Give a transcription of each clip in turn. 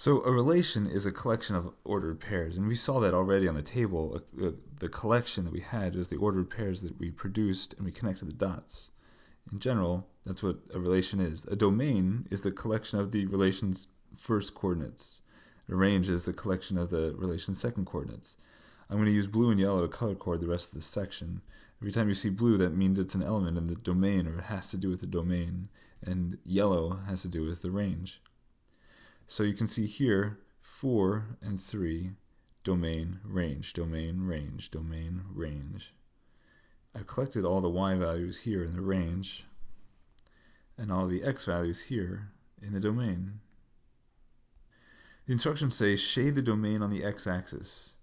So a relation is a collection of ordered pairs, and we saw that already on the table. The collection that we had is the ordered pairs that we produced and we connected the dots. In general, that's what a relation is. A domain is the collection of the relation's first coordinates. A range is the collection of the relation's second coordinates. I'm going to use blue and yellow to color code the rest of this section. Every time you see blue, that means it's an element in the domain, or it has to do with the domain, and yellow has to do with the range. So you can see here 4 and 3, domain, range, domain, range, domain, range. I've collected all the y values here in the range and all the x values here in the domain. The instructions say shade the domain on the x-axis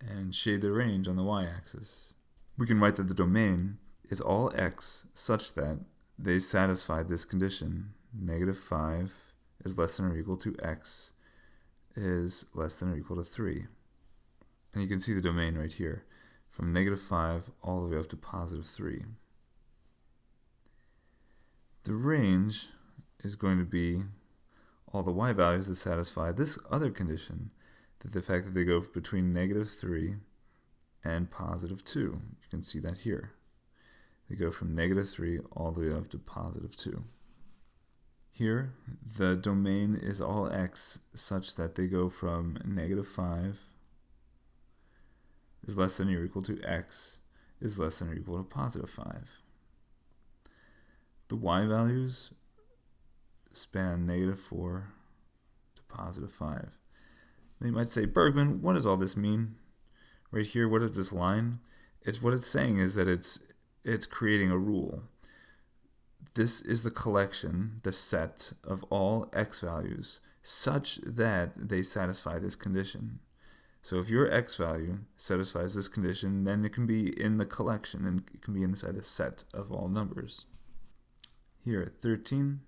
and shade the range on the y-axis. We can write that the domain is all x such that they satisfy this condition. -5 is less than or equal to x is less than or equal to 3. And you can see the domain right here, from -5 all the way up to +3. The range is going to be all the y values that satisfy this other condition, that the fact that they go between -3 and +2. You can see that here. They go from -3 all the way up to +2. Here, the domain is all x such that they go from -5 is less than or equal to x is less than or equal to +5. The y values span -4 to +5. Now you might say, Bergman, what does all this mean? Right here, what is this line? What it's saying is that it's creating a rule. This is the collection, the set of all x values such that they satisfy this condition. So if your x value satisfies this condition, then it can be in the collection and it can be inside the set of all numbers. Here at 13,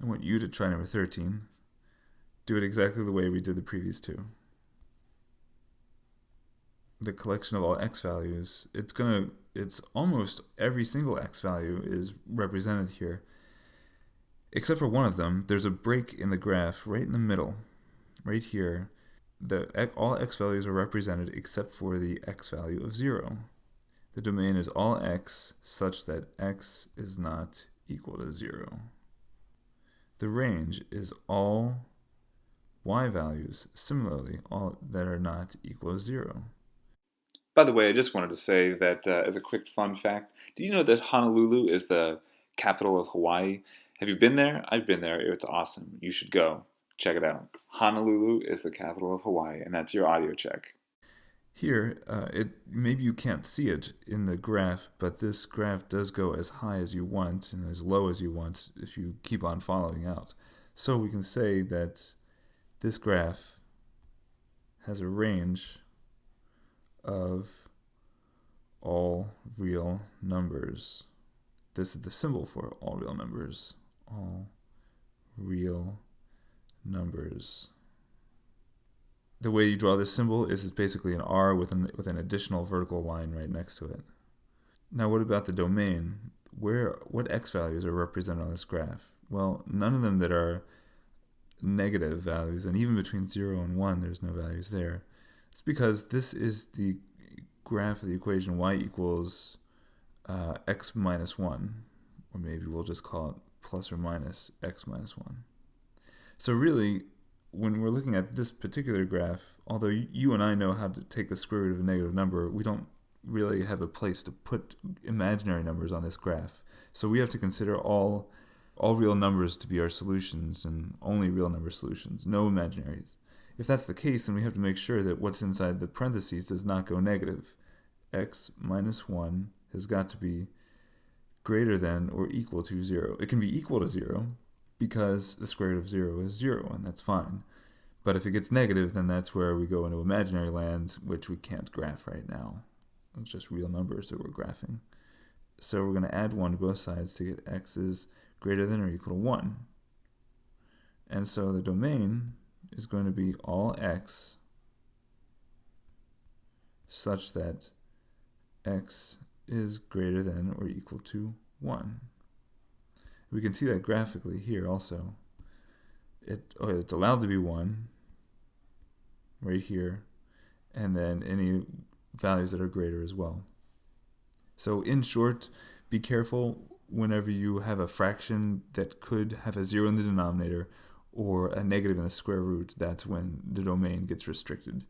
I want you to try number 13. Do it exactly the way we did the previous two. The collection of all x values, it's almost every single x value is represented here. Except for one of them, there's a break in the graph right in the middle. Right here, all x values are represented except for the x value of 0. The domain is all x such that x is not equal to 0. The range is all y values, similarly, all that are not equal to 0. By the way, I just wanted to say that as a quick fun fact, do you know that Honolulu is the capital of Hawaii? Have you been there? I've been there. It's awesome. You should go. Check it out. Honolulu is the capital of Hawaii, and that's your audio check. Here, maybe you can't see it in the graph, but this graph does go as high as you want and as low as you want if you keep on following out. So we can say that this graph has a range of all real numbers. This is the symbol for all real numbers. All real numbers. The way you draw this symbol is it's basically an R with an additional vertical line right next to it. Now what about the domain? What x values are represented on this graph? Well, none of them that are negative values, and even between 0 and 1 there's no values there. It's because this is the graph of the equation y equals x minus 1, or maybe we'll just call it plus or minus x minus 1. So really, when we're looking at this particular graph, although you and I know how to take the square root of a negative number, we don't really have a place to put imaginary numbers on this graph. So we have to consider all real numbers to be our solutions, and only real number solutions, no imaginaries. If that's the case, then we have to make sure that what's inside the parentheses does not go negative. X minus 1 has got to be greater than or equal to 0. It can be equal to 0 because the square root of 0 is 0, and that's fine. But if it gets negative, then that's where we go into imaginary land, which we can't graph right now. It's just real numbers that we're graphing. So we're going to add 1 to both sides to get x is greater than or equal to 1. And so the domain is going to be all x such that x is greater than or equal to 1. We can see that graphically here also. It's allowed to be 1 right here, and then any values that are greater as well. So in short, be careful whenever you have a fraction that could have a 0 in the denominator or a negative in the square root. That's when the domain gets restricted.